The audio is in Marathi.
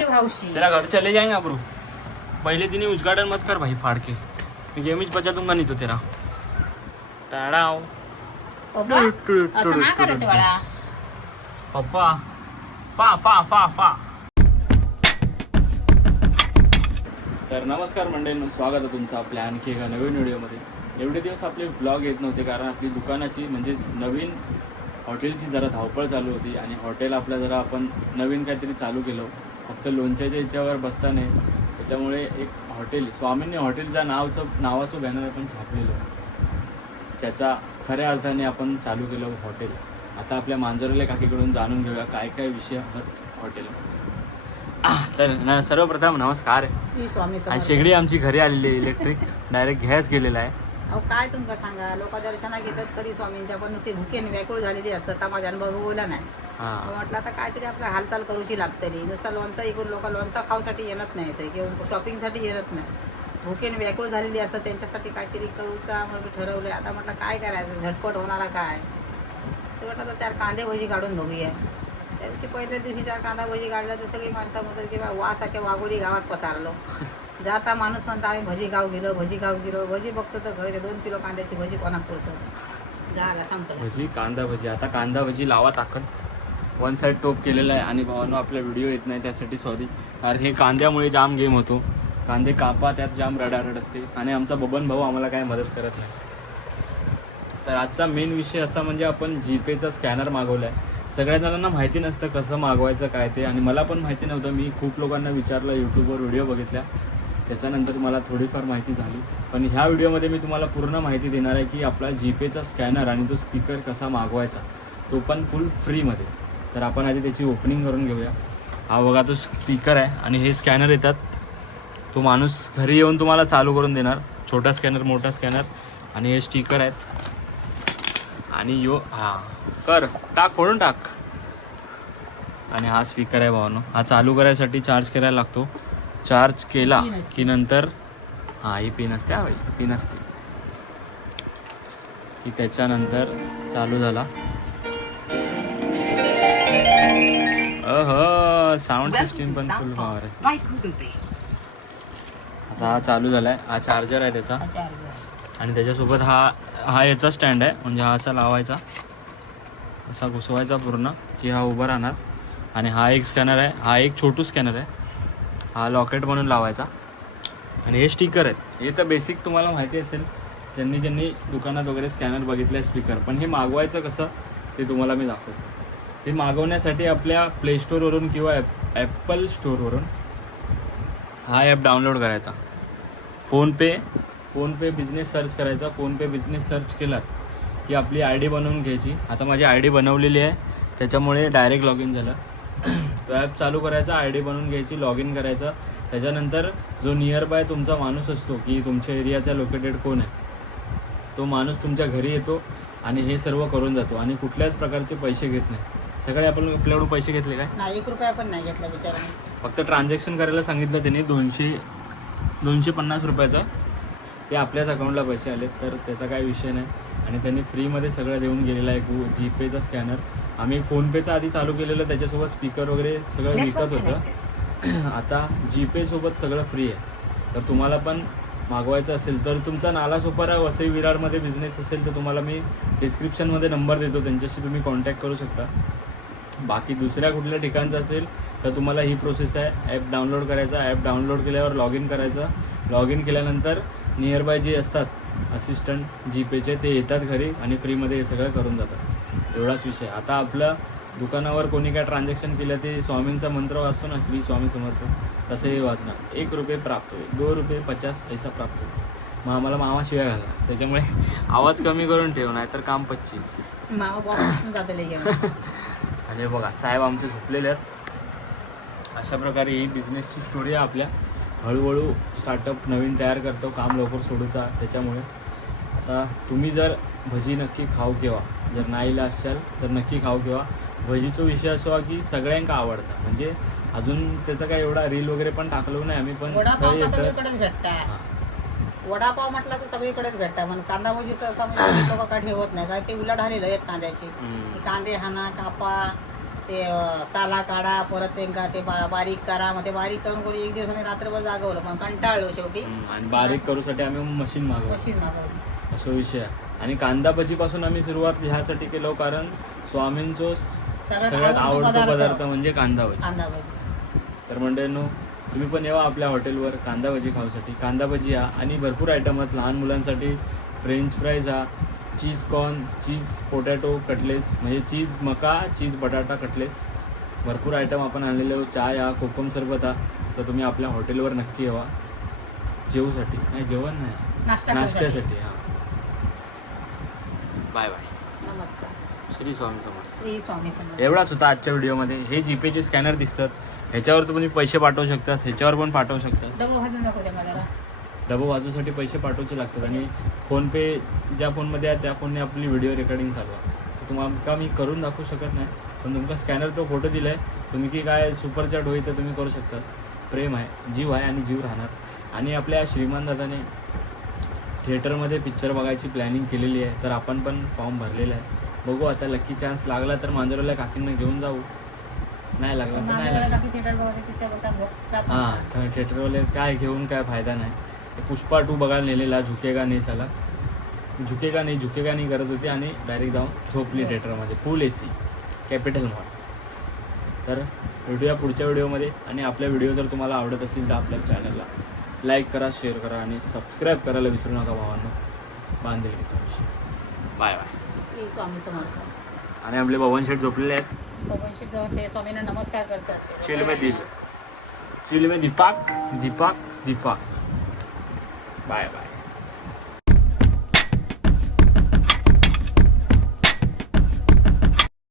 तेरा घर चले जाएंगे ब्रो। पहले दिन ही उद्घाटन मत कर भाई फाड़ के, गेम ही बचा दूंगा नहीं तो तेरा टाळाव। असं ना करायचं बाळा. पप्पा फा फा फा फा. तर नमस्कार मंडळींनो, स्वागत आहे तुमचं आपल्या आणखी एका नवीन व्हिडिओमध्ये. एवढे दिवस आपले ब्लॉग येत नव्हते कारण आपली दुकानाची म्हणजेच नवीन हॉटेलची जरा धावपळ चालू होती आणि हॉटेल आपल्या जरा आपण नवीन काहीतरी चालू केलं. फक्त लोणच्याच्या याच्यावर बसता नाही, त्याच्यामुळे एक हॉटेल स्वामींनी हॉटेलच्या नावाचं बॅनर आपण छापलेलं, त्याचा खऱ्या अर्थाने आपण चालू केलं हॉटेल. आता आपल्या मांजरले काकीकडून जाणून घेऊया काय काय विषय आहेत हॉटेल. तर सर्वप्रथम नमस्कार. श्री स्वामी आणि समर्थ. शेगडी आमची घरी आलेली आहे, इलेक्ट्रिक डायरेक्ट गॅस गेलेला आहे. अहो काय तुमका सांगा, लोक दर्शना घेतात तरी स्वामींच्या पण नुसती भुकेने व्याकुळ झालेली असतात. तमाशान बघवला नाही. हां, म्हटलं आता काहीतरी आपल्या हालचाल करूची लागतली. नुसता लोणचा इकून लोक लोणचा खाऊसाठी येत नाही तर किंवा शॉपिंगसाठी येत नाही. भुकेने व्याकुळ झालेली असतात, त्यांच्यासाठी काहीतरी करूचा मग मी ठरवलं. आता म्हटलं काय करायचं, झटपट होणारा काय तर म्हटलं आता 4 कांदे भजी काढून बघूया. त्या दिवशी पहिल्या दिवशी 4 कांदा भजी काढल्या तर सगळी माणसं म्हणतात की बा वासाख्या वाघोली गावात पसारलो. जाता माणूस म्हणता आम्ही भजी गाव गेलो. भजी बघतो तर घर 2 किलो कांद्याची भजी कोणाक पुरतं झाला संपलं. भजी कांदा भजी. आता कांदा भजी लावा ताकद. 1 साईड टोप केलेला आहे आणि भावांनो आपला व्हिडिओ येत नाही त्यासाठी सॉरी, कारण हे कांद्यामुळे जाम गेम होतो. कांदे कापा, त्यात जाम रडारड असते आणि आमचा बबन भाऊ आम्हाला काय मदत करत नाही. तर आजचा मेन विषय असा म्हणजे आपण जीपेचा स्कॅनर मागवला आहे. सगळ्या जणांना माहिती नसतं कसं मागवायचं काय ते, आणि मला पण माहिती नव्हतं. मी खूप लोकांना विचारलं, यूट्यूबवर व्हिडिओ बघितल्या, त्याच्यानंतर मला थोडीफार माहिती झाली. पण ह्या व्हिडिओमध्ये मी तुम्हाला पूर्ण माहिती देणार आहे की आपला जीपेचा स्कॅनर आणि तो स्पीकर कसा मागवायचा, तो पण फुल फ्रीमध्ये. तर आपण आधी त्याची ओपनिंग करून घेऊया. हा बघा तो स्पीकर आहे आणि हे स्कॅनर येतात. तो माणूस घरी येऊन तुम्हाला चालू करून देणार. छोटा स्कॅनर, मोठा स्कॅनर, आणि हे स्टिकर आहेत. आणि कर टाक, फोडून टाक. आणि हा स्पीकर आहे भावानो. हा चालू करायसाठी चार्ज करायला लागतो. चार्ज केला की नंतर ही पिन असते, हा भाई पिन असते की त्याच्यानंतर चालू झाला. साऊंड सिस्टीम पण फुल पॉवर आहे. आता हा चालू झालाय. हा चार्जर आहे त्याचा, आणि त्याच्यासोबत हा याचा स्टँड आहे. म्हणजे हा असा लावायचा, असा घुसवायचा पूर्ण की हा उभा राहणार. आणि हा एक स्कॅनर आहे. हा एक छोटू स्कॅनर आहे. हा लॉकेट म्हणून लावायचा. आणि हे स्टिकर आहेत. हे तर बेसिक तुम्हाला माहिती असेल ज्यांनी दुकानात वगैरे स्कॅनर बघितलं स्पीकर. पण हे मागवायचं कसं ते तुम्हाला मी दाखवतो. ते मागवण्यासाठी आपल्या प्ले स्टोअरवरून किंवा ॲपल स्टोअरवरून हा ॲप डाउनलोड करायचा. फोनपे बिझनेस सर्च करायचा. फोनपे बिझनेस सर्च केलात की आपली आय डी बनवून घ्यायची. आता माझी आय डी बनवलेली आहे, त्याच्यामुळे डायरेक्ट लॉग इन झालं. तो ॲप चालू करायचा, आय डी बनवून घ्यायची, लॉग इन करायचं. त्याच्यानंतर जो नियर बाय तुमचा माणूस असतो की तुमच्या एरियाचा लोकेटेड कोण आहे, तो माणूस तुमच्या घरी येतो आणि हे सर्व करून जातो. आणि कुठल्याच प्रकारचे पैसे घेत नाही. सगळे आपल्याकडून पैसे घेतले काय नाही, 1 रुपया पण नाही घेतला बिचाराने. फक्त ट्रान्झॅक्शन करायला सांगितलं त्यांनी 250 रुपयाचं. ते आपल्याच अकाउंटला पैसे आले, तर त्याचा काही विषय नाही. आणि त्यांनी फ्रीमध्ये सगळं देऊन गेलेलं आहे. जीपेचा स्कॅनर आम्ही फोनपेचा आधी चालू केलेलं, त्याच्यासोबत स्पीकर वगैरे सगळं विकत होतं. आता जीपेसोबत सगळं फ्री आहे. तर तुम्हाला पण मागवायचं असेल तर तुमचा नालासोपारा वसई विरारमध्ये बिझनेस असेल तर तुम्हाला मी डिस्क्रिप्शनमध्ये नंबर देतो, त्यांच्याशी तुम्ही कॉन्टॅक्ट करू शकता. बाकी दुसऱ्या कुठल्या ठिकाणचं असेल तर तुम्हाला ही प्रोसेस आहे. ॲप डाउनलोड करायचा. ॲप डाउनलोड केल्यावर लॉग इन करायचं. लॉग इन केल्यानंतर नियर बाय जे असतात असिस्टंट जीपेचे, ते येतात घरी आणि फ्रीमध्ये हे सगळं करून जातात. एवढाच विषय. आता आपलं दुकानावर कोणी काय ट्रान्झॅक्शन केलं ते स्वामींचा मंत्र वाचतो ना, श्री स्वामी समर्थ, तसं हे वाचणार. 1 रुपये प्राप्त होईल, 2 रुपये 50 पैसा प्राप्त होईल. मग आम्हाला मामा शिवाय घालणार, त्याच्यामुळे आवाज कमी करून ठेव, नाही तर काम 25 मामा बॉक्स जातले घेऊन. आणि बघा साहेब आमचे झोपलेले आहेत. अशा प्रकारे ही बिझनेसची स्टोरी आहे आपल्या. हळूहळू स्टार्टअप नवीन तयार करतो, काम लवकर सोडूचा. त्याच्यामुळे आता तुम्ही जर भजी नक्की खाऊ केव्हा, जर नाहीला असाल तर नक्की खाऊ केव्हा. भजीचा विषय असो की सगळ्यांका आवडतं. म्हणजे अजून त्याचा काय एवढा रील वगैरे पण टाकलो नाही आम्ही, पण वडापाव सगळीकडेच भेटतात. वडापाव म्हटलं असं सगळीकडेच भेटतात. पण कांदा भजीचं असं म्हणजे लोक काय ठेवत नाही, काय ते उलट आलेलं आहेत कांद्याची. कांदे हाना, कापा, ते साला काढा, परत त्यांना ते बारीक करा, मग ते बारीक करून करून एक दिवस आम्ही रात्रभर जागवलं, पण कंटाळलो शेवटी. आणि बारीक करूसाठी आम्ही मशीन मागवलं, मशीन मागवली. असं विषय आहे. आणि कांदा भजीपासून आम्ही सुरुवात ह्यासाठी केलो कारण स्वामींचो सगळ्यात आवडतो पदार्थ म्हणजे कांदा भजी. कांदा भजी. तर मंडळींनो, तुम्ही पण येवा आपल्या हॉटेलवर कांदा भजी खाऊसाठी. कांदा भजी हा आणि भरपूर आयटम आहेत. लहान मुलांसाठी फ्रेंच फ्राईज हा, चीज कॉर्न, चीज पोटॅटो कटलेस, म्हणजे चीज मका, चीज बटाटा कटलेस, भरपूर आयटम आपण आणलेले आहोत. चाय हा, कोकम सरबत हा. तर तुम्ही आपल्या हॉटेलवर नक्की येवा जेवूसाठी, नाही जेवण नाही, नाश्त्यासाठी. हां, बाय बाय. नमस्कार. श्री स्वामी समर्थ. श्री स्वामी समर्थ. एवढाच होता आजच्या व्हिडिओमध्ये. हे जीपेचे स्कॅनर दिसतात, ह्याच्यावर तुम्ही पैसे पाठवू शकतास, ह्याच्यावर पण पाठवू शकतास. डबो भाजून दाखव द्या मला. डबो वाजूसाठी पैसे पाठवायचे लागतात. आणि फोनपे ज्या फोनमध्ये आहे त्या फोनने आपली व्हिडिओ रेकॉर्डिंग चालू आहे. तुम्हाला मी करून दाखवू शकत नाही, पण तुमचा स्कॅनर तो फोटो दिला आहे, तुम्ही की काय सुपर चॅट होईल तर तुम्ही करू शकतास. प्रेम आहे, जीव आहे आणि जीव राहणार. आणि आपल्या श्रीमान दादाने थिएटरमध्ये पिक्चर बघायची प्लॅनिंग केलेली आहे, तर आपण पण फॉर्म भरलेला आहे. बघू आता, लकी चान्स लागला तर मांजरवाल्या काकींना घेऊन जाऊ, नाही लागला तर नाही लागला. हां, थिएटरवाले काय घेऊन काय फायदा नाही. पुष्पा 2 बघायला नेलेला, झुकेगा नाही साला, झुकेगा नाही करत होती आणि डायरेक्ट जाऊन झोपली थिएटरमध्ये, फुल AC, कॅपिटल मॉल. तर भेटूया पुढच्या व्हिडिओमध्ये. आणि आपल्या व्हिडिओ जर तुम्हाला आवडत असेल तर आपल्या चॅनलला लाईक करा, शेअर करा आणि सबस्क्राईब करायला विसरू नका भावांनो. बांधिलकीचा विषय. Bye bye. श्री स्वामी समर्थ. आणि आपले भवन शेठ झोपलेले आहेत. भगवानशी जाऊन ते स्वामींना नमस्कार करतात. चिल में दीपक. Bye bye.